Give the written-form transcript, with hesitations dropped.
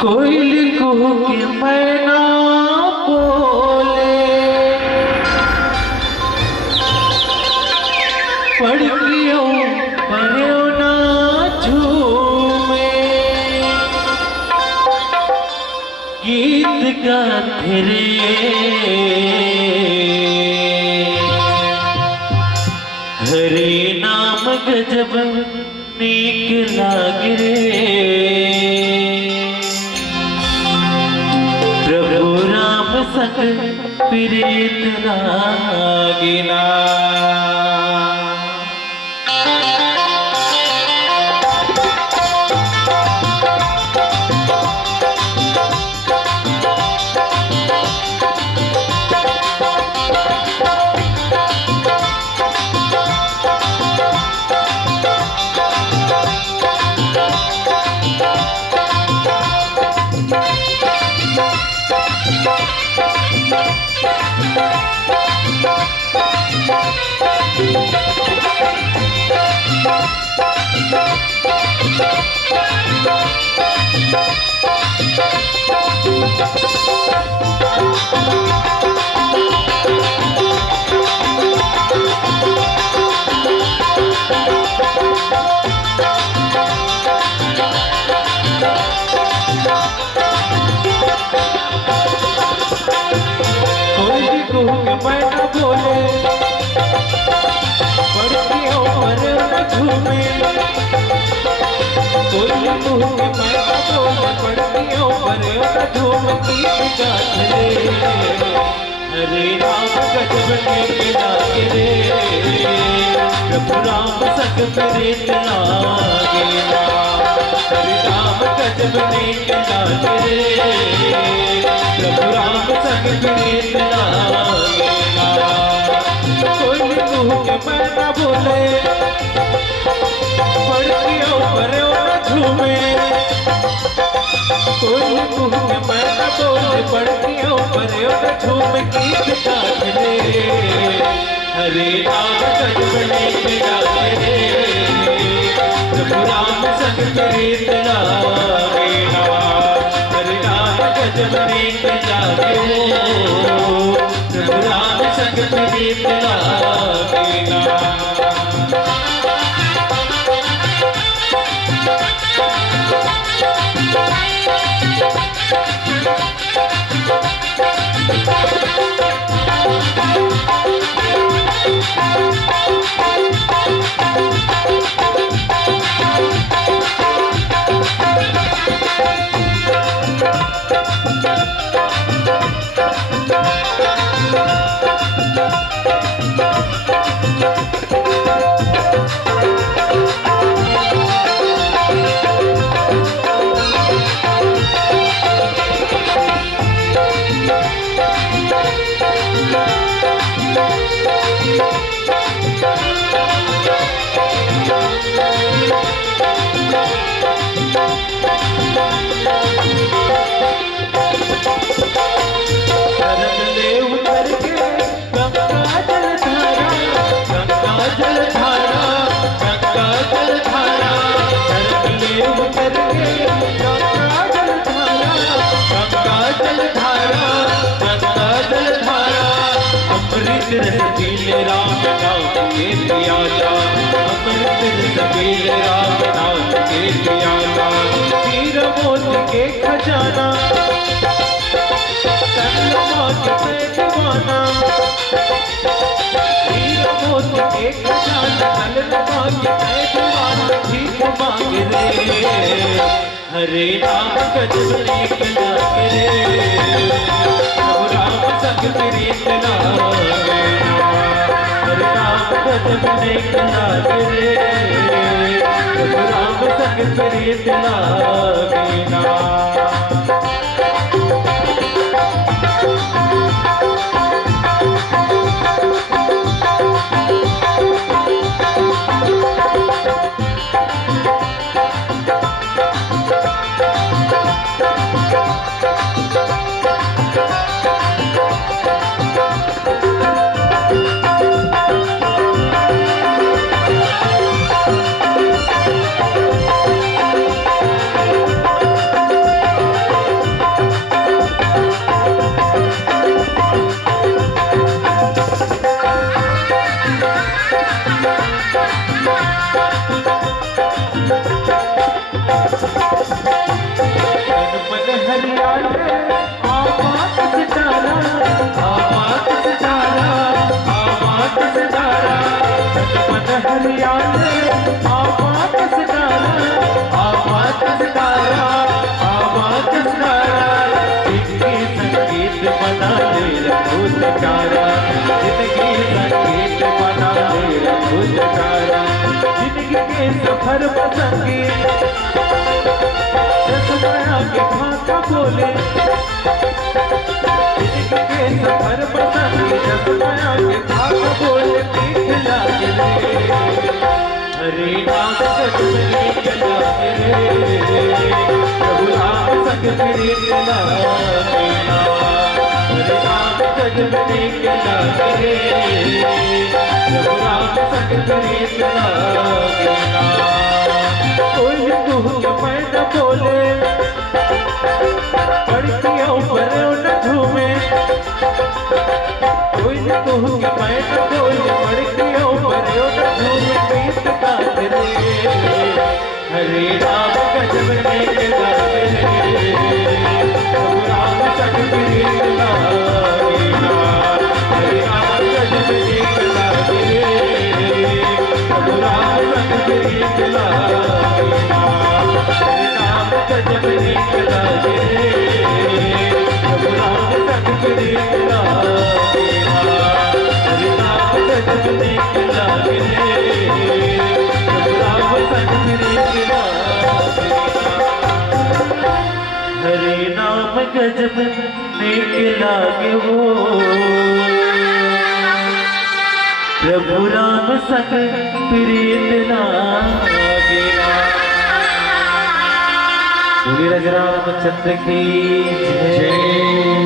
कोयल को कि मैना बोले, पड़कियों परो ना झूमे, गीत गाते रे हरे नाम गजब नीक लागे रे। प्रभु राम संग प्रीत लागिना। मैना बोले, पड़कियों पर न झूमे, कोयल को मैना बोले, पड़कियों पर न झूमे, गीत गाते रे हरे राम गजब नीक लागे रे। प्रभु राम संग प्रीत लागिना। हरे राम गजब नीक लागे रे, प्रभु राम संग प्रीत लागिना। कोयल को मैना बोले, पड़कियों पर न झूमे, कोयल को मैना बोले, पड़कियों पर न झूमे, गीत गाते रे हरे राम गजब नीक लागे रे। प्रभु राम संग प्रीत लागिना। हरे राम गजब नीक लागे रे, प्रभु राम संग प्रीत लागिना। अमृत रस पीले राम नाम के पिया जा, अमृत रस पीले राम नाम के पिया जा। हीरा मोती के खजाना, तन्मा के दीवाना, हीरा मोती के खजाना, तन्मा के दीवाना, भीख मांगे रे हरे राम गजब नीक लागे रे। प्रभु राम संग प्रीत लागिना। हरे राम गजब नीक लागे रे, प्रभु राम संग प्रीत लागिना। मन हरियाले आवाज सितारा, आवाज सितारा, आवाज सितारा। मन हरियाले आवाज सितारा, आवाज सितारा, आवाज सितारा। जिंदगी संगीत बना दे रघु जयकारा, जिंदगी संगीत बना दे रघु जयकारा। जिंदगी के सफर में संगीत रसमाया के भाषा बोले, जिंदगी के सफर में संगीत रसमाया के भाषा बोले। मीठ लागे रे हरे नाम जग में मीठ लागे रे, प्रभु राम संग प्रीत लागे ना। हरे नाम जग में मीठ लागे रे, प्रभु राम संग प्रीत लागे ना। कोई तू मैं न बोले, पड़कियों पर न झूमे। कोई तू मैं न बोले, पड़कियों पर न झूमे। गीत गाते रे हरे राम गजब नेक लागे रे, प्रभु राम संग प्रीत लागे ना। हरे राम गजब नेक लागे रे, प्रभु राम संग प्रीत लागे ना। हरे नाम गजब नेक लागे रे, प्रभु राम संग प्रीत लागे ना। हरे नाम गजब नेक लागे रे, प्रभु राम संग प्रीत लागे ना। हरे नाम गजब नेक लागे वो, प्रभु राम संग प्रीत लागे ना। बोलिए राज रामचंद्र की जय।